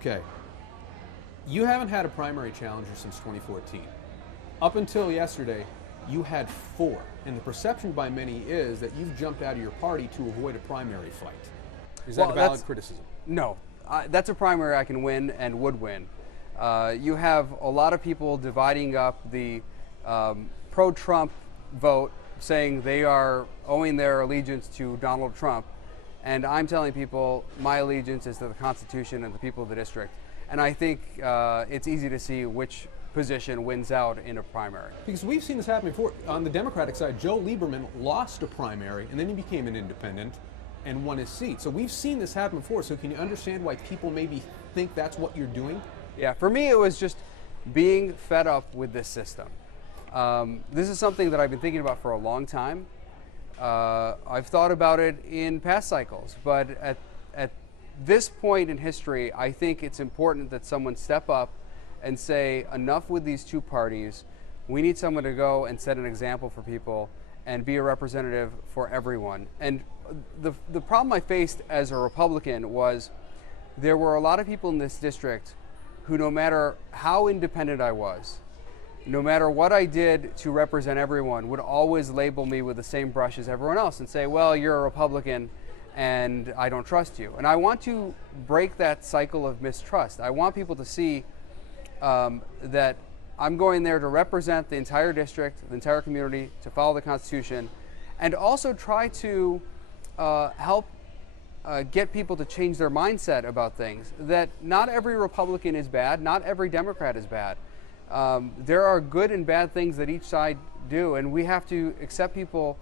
Okay, you haven't had a primary challenger since 2014. Up until yesterday, you had 4, and the perception by many is that you've jumped out of your party to avoid a primary fight. Is that a valid criticism? No, that's a primary I can win and would win. You have a lot of people dividing up the pro-Trump vote, saying they are owing their allegiance to Donald Trump. And I'm telling people my allegiance is to the Constitution and the people of the district. And I think it's easy to see which position wins out in a primary. Because we've seen this happen before. On the Democratic side, Joe Lieberman lost a primary and then he became an independent and won his seat. So we've seen this happen before. So can you understand why people maybe think that's what you're doing? Yeah, for me it was just being fed up with this system. This is something that I've been thinking about for a long time. I've thought about it in past cycles, but at this point in history, I think it's important that someone step up and say, enough with these two parties. We need someone to go and set an example for people and be a representative for everyone. And the problem I faced as a Republican was there were a lot of people in this district who, no matter how independent I was, no matter what I did to represent everyone, would always label me with the same brush as everyone else and say, well, you're a Republican and I don't trust you. And I want to break that cycle of mistrust. I want people to see that I'm going there to represent the entire district, the entire community, to follow the Constitution, and also try to help get people to change their mindset about things. That not every Republican is bad, not every Democrat is bad. There are good and bad things that each side do, and we have to accept people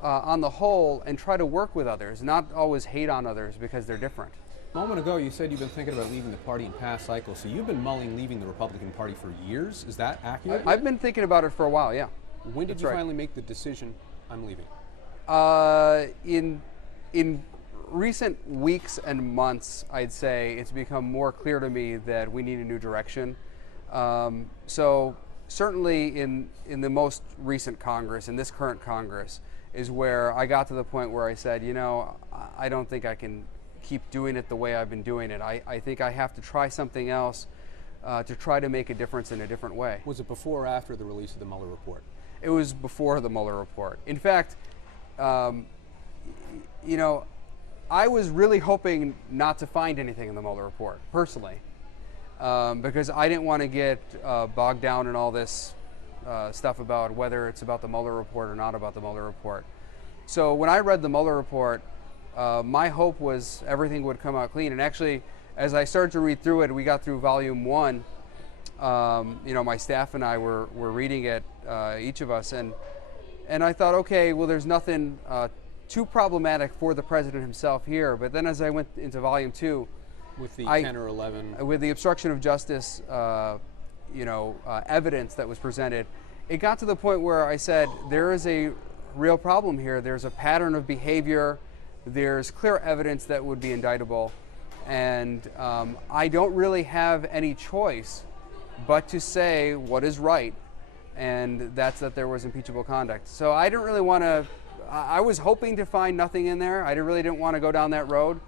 on the whole and try to work with others, not always hate on others because they're different. A moment ago, you said you've been thinking about leaving the party in past cycles, so you've been mulling leaving the Republican Party for years. Is that accurate? I've been thinking about it for a while, yeah. When did you finally make the decision, I'm leaving? In recent weeks and months, I'd say it's become more clear to me that we need a new direction. So certainly in the most recent Congress, in this current Congress, is where I got to the point where I said, you know, I don't think I can keep doing it the way I've been doing it. I think I have to try something else to try to make a difference in a different way. Was it before or after the release of the Mueller report? It was before the Mueller report. In fact, you know, I was really hoping not to find anything in the Mueller report, personally. Because I didn't want to get bogged down in all this stuff about whether it's about the Mueller report or not about the Mueller report. So when I read the Mueller report, my hope was everything would come out clean. And actually, as I started to read through it, we got through volume 1. You know, my staff and I were reading it, each of us, and I thought, okay, well, there's nothing too problematic for the president himself here. But then as I went into volume 2, with the 10 or 11, with the obstruction of justice, evidence that was presented, it got to the point where I said there is a real problem here. There's a pattern of behavior. There's clear evidence that would be indictable, and I don't really have any choice but to say what is right, and that's that there was impeachable conduct. So I didn't really want to. I was hoping to find nothing in there. I really didn't want to go down that road,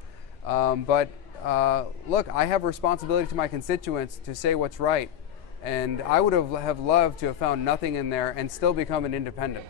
but. Look, I have a responsibility to my constituents to say what's right, and I would have loved to have found nothing in there and still become an independent.